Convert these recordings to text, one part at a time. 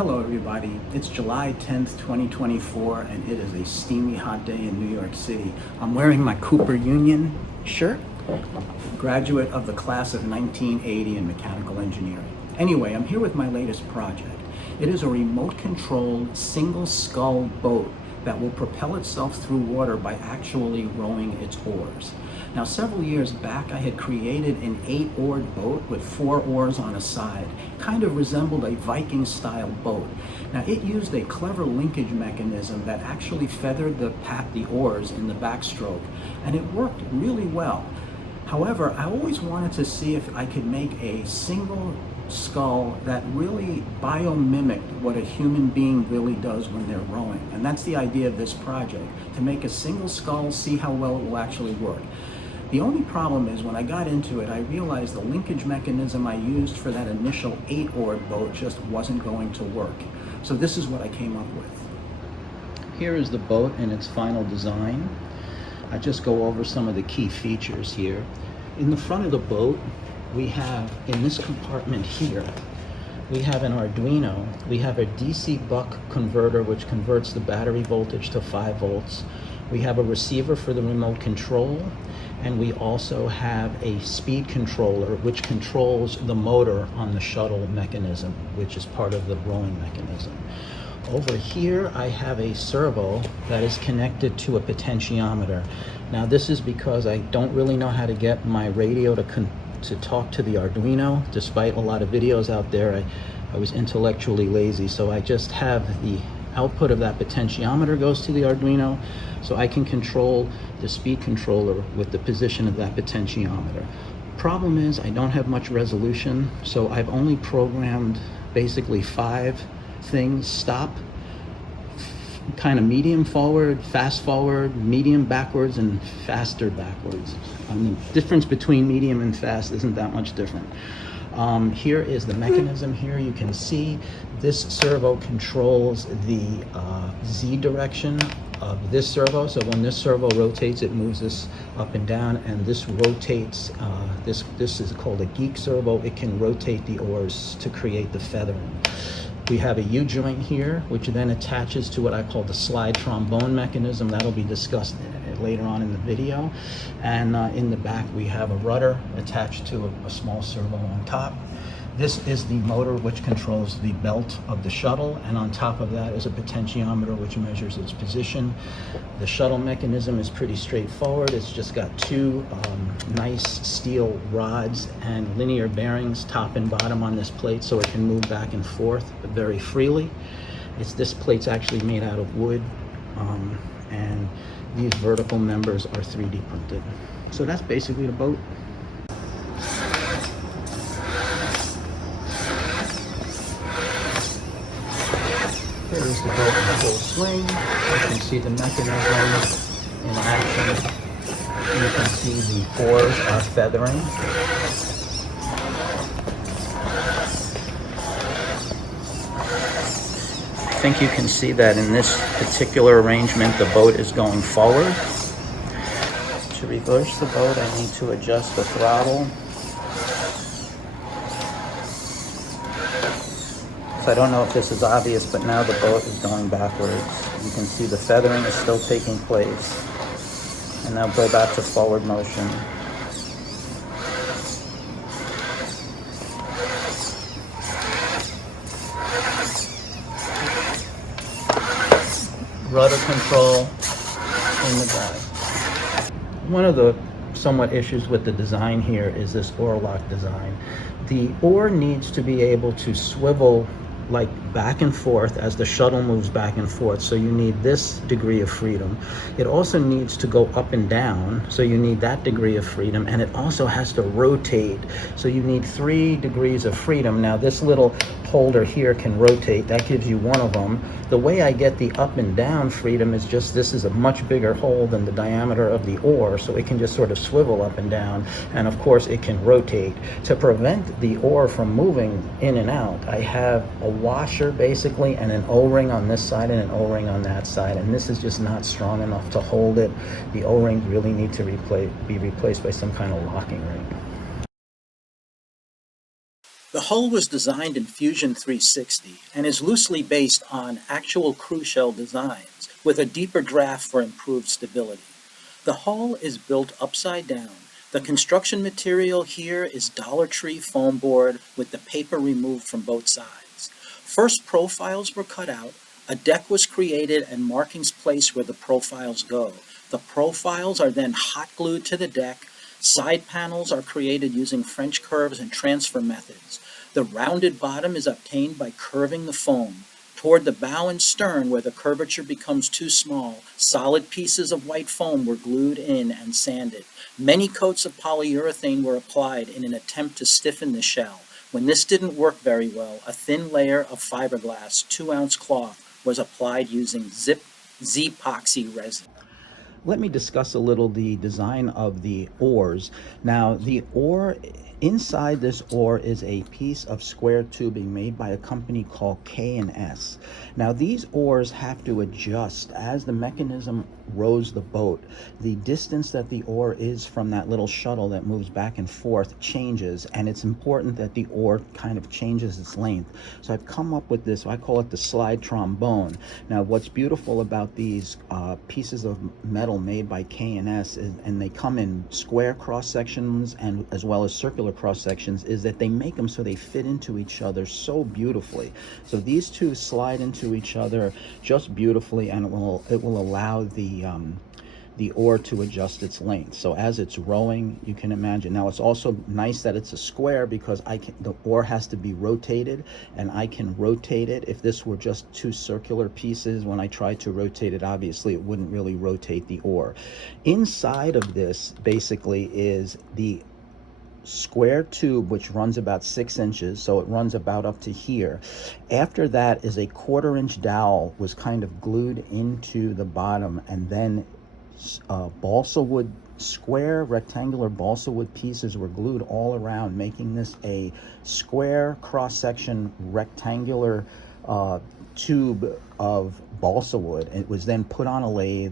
Hello everybody, it's July 10th, 2024 and it is a steamy hot day in New York City. I'm wearing my Cooper Union shirt, graduate of the class of 1980 in mechanical engineering. Anyway, I'm here with my latest project. It is a remote controlled single scull boat that will propel itself through water by actually rowing its oars. Now, several years back, I had created an 8-oared boat with 4 oars on a side. Kind of resembled a Viking-style boat. Now, it used a clever linkage mechanism that actually feathered the oars in the backstroke, and it worked really well. However, I always wanted to see if I could make a single skull that really biomimicked what a human being really does when they're rowing. And that's the idea of this project, to make a single skull, see how well it will actually work. The only problem is when I got into it, I realized the linkage mechanism I used for that initial 8-oared boat just wasn't going to work. So this is what I came up with. Here is the boat in its final design. I just go over some of the key features here. In the front of the boat, we have, in this compartment here, we have an Arduino. We have a DC buck converter which converts the battery voltage to 5 volts. We have a receiver for the remote control, and we also have a speed controller which controls the motor on the shuttle mechanism, which is part of the rowing mechanism. Over here I have a servo that is connected to a potentiometer. Now this is because I don't really know how to get my radio to talk to the Arduino. Despite a lot of videos out there, I was intellectually lazy, so I just have the output of that potentiometer goes to the Arduino, so I can control the speed controller with the position of that potentiometer. Problem is I don't have much resolution, so I've only programmed basically 5 things: stop, kind of medium forward, fast forward, medium backwards, and faster backwards. I mean, the difference between medium and fast isn't that much different. Here is the mechanism. Here you can see this servo controls the Z direction of this servo. So when this servo rotates, it moves this up and down, and this rotates, this is called a geek servo. It can rotate the oars to create the feathering. We have a U-joint here, which then attaches to what I call the slide trombone mechanism. That'll be discussed later on in the video. And in the back, we have a rudder attached to a small servo on top. This is the motor which controls the belt of the shuttle, and on top of that is a potentiometer which measures its position. The shuttle mechanism is pretty straightforward. It's just got 2 nice steel rods and linear bearings top and bottom on this plate, so it can move back and forth very freely. This plate's actually made out of wood, and these vertical members are 3D printed. So that's basically the boat. Here is the boat in full swing. You can see the mechanism in action. You can see the oars are feathering. I think you can see that in this particular arrangement, the boat is going forward. To reverse the boat, I need to adjust the throttle. So I don't know if this is obvious, but now the boat is going backwards. You can see the feathering is still taking place. And now go back to forward motion. Rudder control in the back. One of the somewhat issues with the design here is this oar lock design. The oar needs to be able to swivel like back and forth as the shuttle moves back and forth, so you need this degree of freedom. It also needs to go up and down, so you need that degree of freedom, and it also has to rotate, so you need 3 degrees of freedom. Now this little holder here can rotate, that gives you one of them. The way I get the up and down freedom is just, this is a much bigger hole than the diameter of the oar, so it can just sort of swivel up and down, and of course it can rotate. To prevent the oar from moving in and out, I have a washer basically, and an O-ring on this side and an O-ring on that side, and this is just not strong enough to hold it. The O-rings really need to be replaced by some kind of locking ring. The hull was designed in Fusion 360 and is loosely based on actual cruise shell designs, with a deeper draft for improved stability. The hull is built upside down. The construction material here is Dollar Tree foam board with the paper removed from both sides. First profiles were cut out, a deck was created and markings placed where the profiles go. The profiles are then hot glued to the deck. Side panels are created using French curves and transfer methods. The rounded bottom is obtained by curving the foam. Toward the bow and stern, where the curvature becomes too small, solid pieces of white foam were glued in and sanded. Many coats of polyurethane were applied in an attempt to stiffen the shell. When this didn't work very well, a thin layer of fiberglass, 2-ounce cloth, was applied using Z-epoxy resin. Let me discuss a little the design of the oars. Now, the oar, inside this oar is a piece of square tubing made by a company called K&S. Now, these oars have to adjust as the mechanism rows the boat. The distance that the oar is from that little shuttle that moves back and forth changes, and it's important that the oar kind of changes its length. So I've come up with this, I call it the slide trombone. Now, what's beautiful about these pieces of metal made by K&S, and they come in square cross sections and as well as circular cross sections, is that they make them so they fit into each other so beautifully. So these two slide into each other just beautifully, and it will allow the oar to adjust its length. So as it's rowing, you can imagine. Now, it's also nice that it's a square because the oar has to be rotated, and I can rotate it. If this were just two circular pieces, when I tried to rotate it, obviously it wouldn't really rotate the oar. Inside of this basically is the square tube, which runs about 6 inches, so it runs about up to here. After that is a 1/4-inch dowel was kind of glued into the bottom, and then balsa wood, square rectangular balsa wood pieces were glued all around, making this a square cross-section rectangular tube of balsa wood. It was then put on a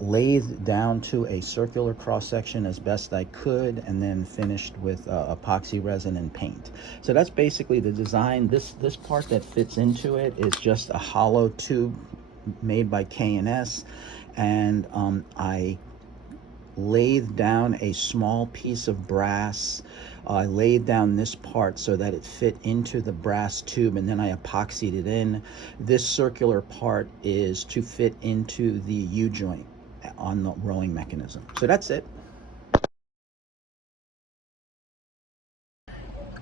lathed down to a circular cross-section as best I could, and then finished with epoxy resin and paint. So that's basically the design. This part that fits into it is just a hollow tube made by K&S, and I laid down a small piece of brass. I laid down this part so that it fit into the brass tube, and then I epoxied it in. This circular part is to fit into the U-joint on the rowing mechanism. So that's it.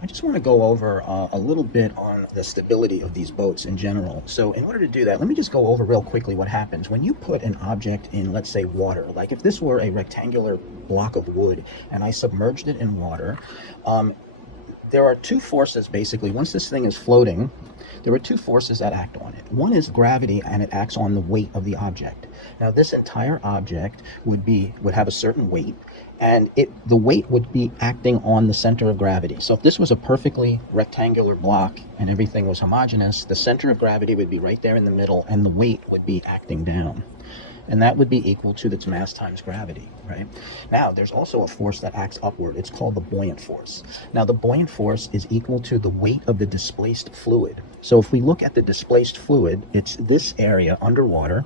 I just want to go over a little bit on the stability of these boats in general. So in order to do that, let me just go over real quickly what happens when you put an object in, let's say, water. Like if this were a rectangular block of wood and I submerged it in water, there are two forces basically. Once this thing is floating, there are two forces that act on it. One is gravity, and it acts on the weight of the object. Now, this entire object would have a certain weight, and the weight would be acting on the center of gravity. So if this was a perfectly rectangular block and everything was homogeneous, the center of gravity would be right there in the middle, and the weight would be acting down. And that would be equal to its mass times gravity, right? Now, there's also a force that acts upward. It's called the buoyant force. Now, the buoyant force is equal to the weight of the displaced fluid. So if we look at the displaced fluid, it's this area underwater,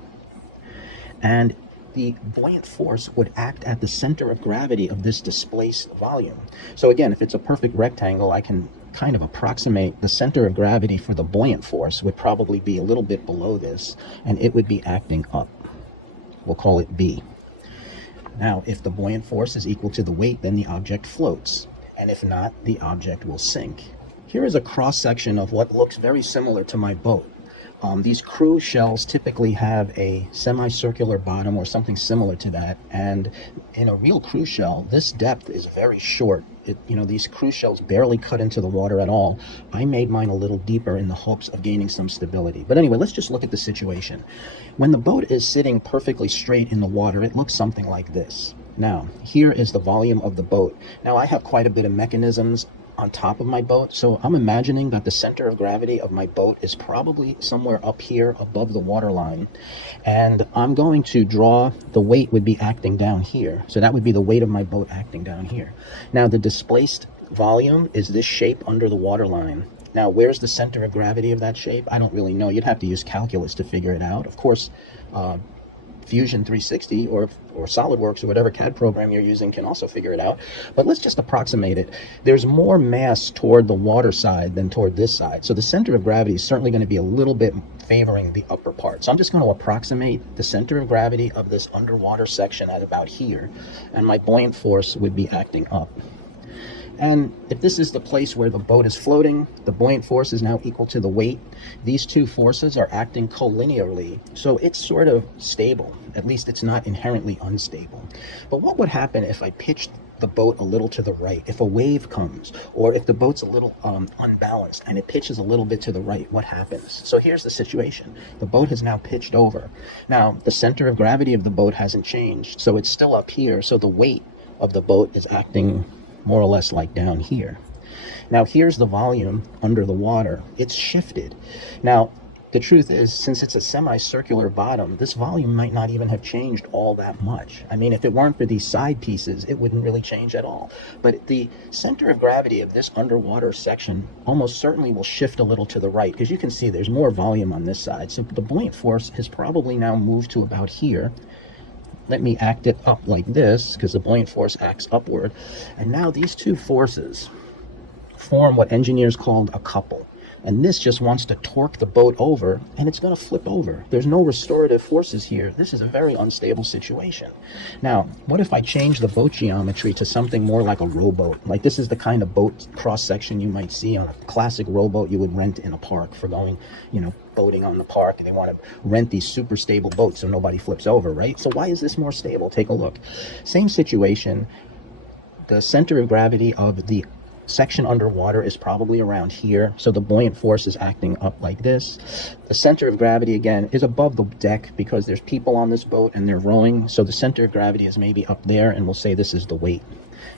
and the buoyant force would act at the center of gravity of this displaced volume. So again, if it's a perfect rectangle, I can kind of approximate the center of gravity for the buoyant force would probably be a little bit below this, and it would be acting up. We'll call it B. Now, if the buoyant force is equal to the weight, then the object floats. And if not, the object will sink. Here is a cross-section of what looks very similar to my boat. These cruise shells typically have a semicircular bottom or something similar to that. And in a real cruise shell, this depth is very short. These cruise shells barely cut into the water at all. I made mine a little deeper in the hopes of gaining some stability. But anyway, let's just look at the situation. When the boat is sitting perfectly straight in the water, it looks something like this. Now, here is the volume of the boat. Now, I have quite a bit of mechanisms on top of my boat, so I'm imagining that the center of gravity of my boat is probably somewhere up here above the water line, and I'm going to draw the weight would be acting down here, so that would be the weight of my boat acting down here. Now, the displaced volume is this shape under the water line. Now, where's the center of gravity of that shape? I don't really know. You'd have to use calculus to figure it out. Of course, Fusion 360 or SolidWorks or whatever CAD program you're using can also figure it out. But let's just approximate it. There's more mass toward the water side than toward this side. So the center of gravity is certainly going to be a little bit favoring the upper part. So I'm just going to approximate the center of gravity of this underwater section at about here. And my buoyant force would be acting up. And if this is the place where the boat is floating, the buoyant force is now equal to the weight. These two forces are acting collinearly, so it's sort of stable. At least it's not inherently unstable. But what would happen if I pitched the boat a little to the right? If a wave comes, or if the boat's a little unbalanced and it pitches a little bit to the right, what happens? So here's the situation. The boat has now pitched over. Now, the center of gravity of the boat hasn't changed, so it's still up here, so the weight of the boat is acting more or less like down here. Now here's the volume under the water. It's shifted. Now the truth is, since it's a semicircular bottom, this volume might not even have changed all that much. I mean, if it weren't for these side pieces, it wouldn't really change at all. But the center of gravity of this underwater section almost certainly will shift a little to the right, because you can see there's more volume on this side. So the buoyant force has probably now moved to about here. Let me act it up like this, because the buoyant force acts upward. And now these two forces form what engineers called a couple. And this just wants to torque the boat over, and it's going to flip over. There's no restorative forces here. This is a very unstable situation. Now, what if I change the boat geometry to something more like a rowboat? Like, this is the kind of boat cross-section you might see on a classic rowboat you would rent in a park for going, boating on the park, and they want to rent these super stable boats so nobody flips over, right? So why is this more stable? Take a look. Same situation. The center of gravity of the section underwater is probably around here, so the buoyant force is acting up like this. The center of gravity, again, is above the deck because there's people on this boat and they're rowing, so the center of gravity is maybe up there, and we'll say this is the weight.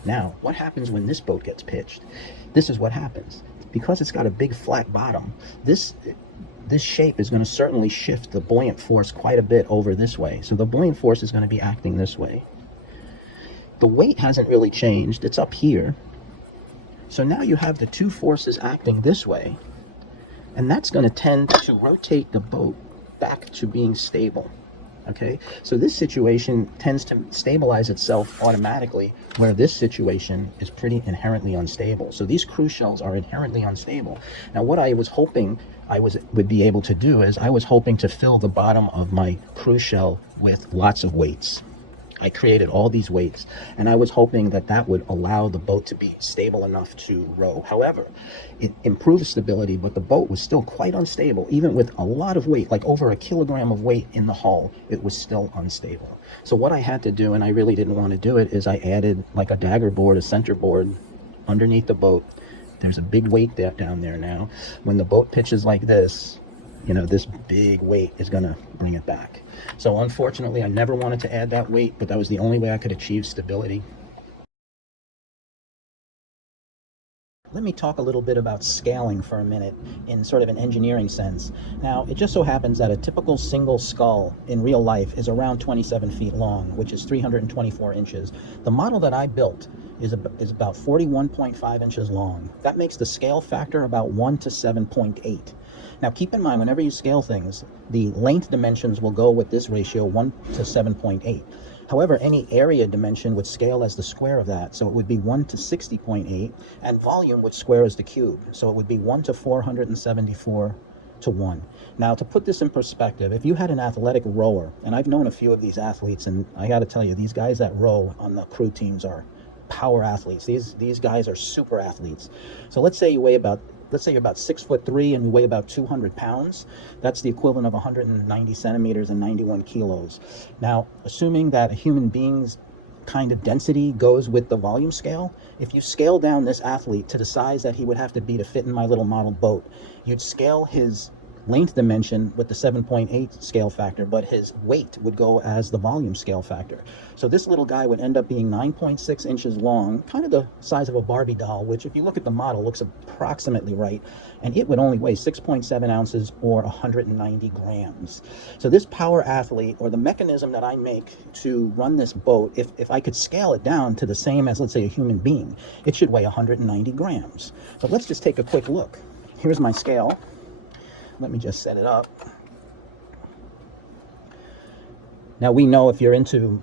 Now, what happens when this boat gets pitched? This is what happens. Because it's got a big flat bottom, this shape is going to certainly shift the buoyant force quite a bit over this way. So the buoyant force is going to be acting this way. The weight hasn't really changed. It's up here. So now you have the two forces acting this way, and that's going to tend to rotate the boat back to being stable. Okay, so this situation tends to stabilize itself automatically, where this situation is pretty inherently unstable. So these cruise shells are inherently unstable. Now, what I was hoping would be able to do is I was hoping to fill the bottom of my cruise shell with lots of weights. I created all these weights, and I was hoping that that would allow the boat to be stable enough to row. However, it improved stability, but the boat was still quite unstable. Even with a lot of weight, like over 1 kilogram of weight in the hull, it was still unstable. So what I had to do, and I really didn't want to do it, is I added like a dagger board, a center board underneath the boat. There's a big weight down there now. When the boat pitches like this, this big weight is going to bring it back. So unfortunately, I never wanted to add that weight, but that was the only way I could achieve stability. Let me talk a little bit about scaling for a minute in sort of an engineering sense. Now, it just so happens that a typical single skull in real life is around 27 feet long, which is 324 inches. The model that I built is about 41.5 inches long. That makes the scale factor about 1 to 7.8. Now, keep in mind, whenever you scale things, the length dimensions will go with this ratio, 1 to 7.8. However, any area dimension would scale as the square of that, so it would be 1 to 60.8, and volume would square as the cube, so it would be 1 to 474 to 1. Now, to put this in perspective, if you had an athletic rower, and I've known a few of these athletes, and I got to tell you, these guys that row on the crew teams are power athletes. These guys are super athletes. So let's say you're about 6'3" and you weigh about 200 pounds. That's the equivalent of 190 centimeters and 91 kilos. Now, assuming that a human being's kind of density goes with the volume scale, if you scale down this athlete to the size that he would have to be to fit in my little model boat, you'd scale his length dimension with the 7.8 scale factor, but his weight would go as the volume scale factor. So this little guy would end up being 9.6 inches long, kind of the size of a Barbie doll, which if you look at the model looks approximately right, and it would only weigh 6.7 ounces or 190 grams. So this power athlete, or the mechanism that I make to run this boat, if I could scale it down to the same as, let's say, a human being, it should weigh 190 grams. So let's just take a quick look. Here's my scale. Let me just set it up. Now we know, if you're into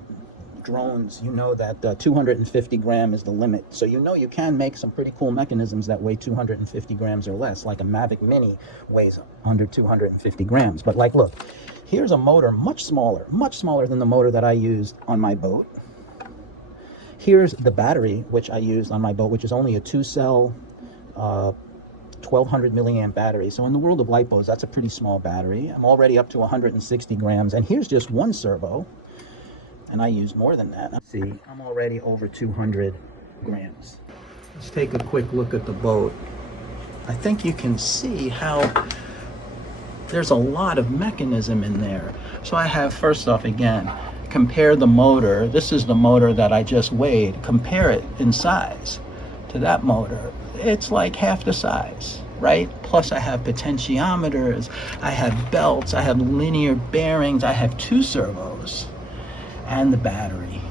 drones, you know that 250 gram is the limit. So you know you can make some pretty cool mechanisms that weigh 250 grams or less, like a Mavic Mini weighs under 250 grams. But like, look, here's a motor much smaller than the motor that I used on my boat. Here's the battery which I used on my boat, which is only a 2-cell 1200 milliamp battery. So in the world of light boats, that's a pretty small battery. I'm already up to 160 grams, and here's just one servo, and I use more than that. See, I'm already over 200 grams. Let's take a quick look at the boat. I think you can see how there's a lot of mechanism in there. So I have, first off, again, compare the motor. This is the motor that I just weighed. Compare it in size to that motor. It's like half the size, right? Plus I have potentiometers, I have belts, I have linear bearings, I have 2 servos, and the battery.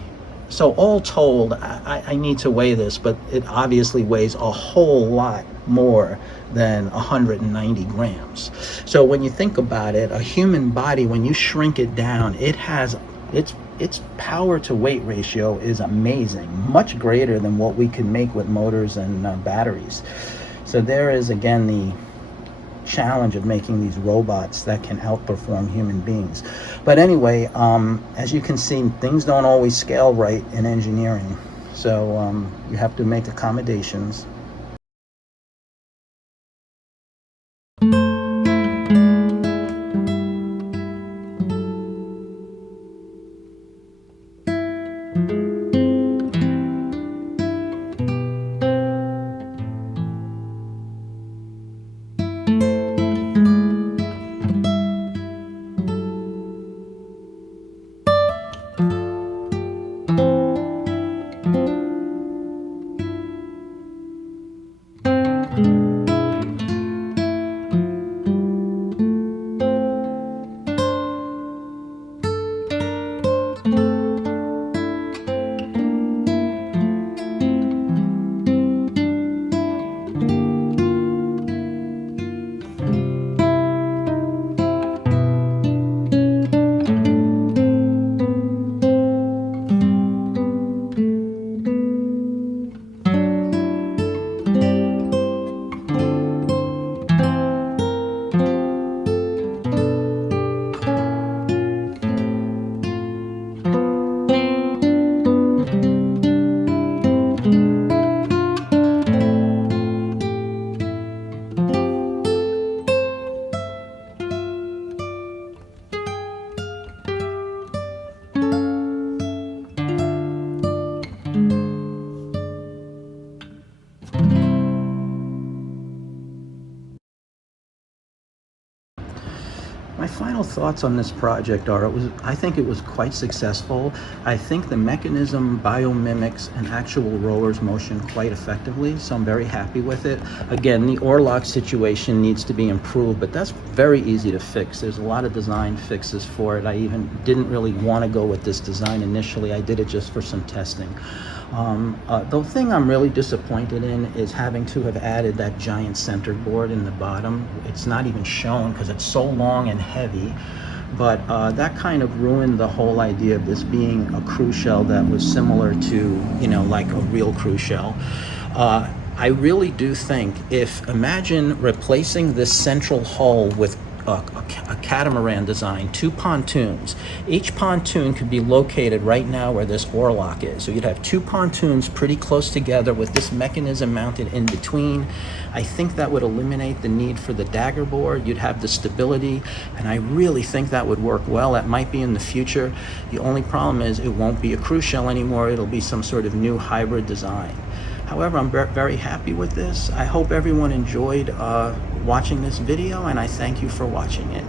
So all told, I need to weigh this, but it obviously weighs a whole lot more than 190 grams. So when you think about it, a human body, when you shrink it down, it has its power to weight ratio is amazing, much greater than what we can make with motors and batteries. So there is, again, the challenge of making these robots that can outperform human beings. But anyway, as you can see, things don't always scale right in engineering. So you have to make accommodations. My final thoughts on this project are, I think it was quite successful. I think the mechanism biomimics an actual rower's motion quite effectively, so I'm very happy with it. Again, the oar lock situation needs to be improved, but that's very easy to fix. There's a lot of design fixes for it. I even didn't really want to go with this design initially. I did it just for some testing. The thing I'm really disappointed in is having to have added that giant center board in the bottom. It's not even shown because it's so long and heavy, but that kind of ruined the whole idea of this being a cruise shell that was similar to, you know, like a real cruise shell. I really do think, imagine replacing this central hull with a catamaran design, 2 pontoons. Each pontoon could be located right now where this oar lock is. So you'd have 2 pontoons pretty close together with this mechanism mounted in between. I think that would eliminate the need for the dagger board. You'd have the stability, and I really think that would work well. That might be in the future. The only problem is it won't be a cruise shell anymore. It'll be some sort of new hybrid design. However, I'm very happy with this. I hope everyone enjoyed watching this video, and I thank you for watching it.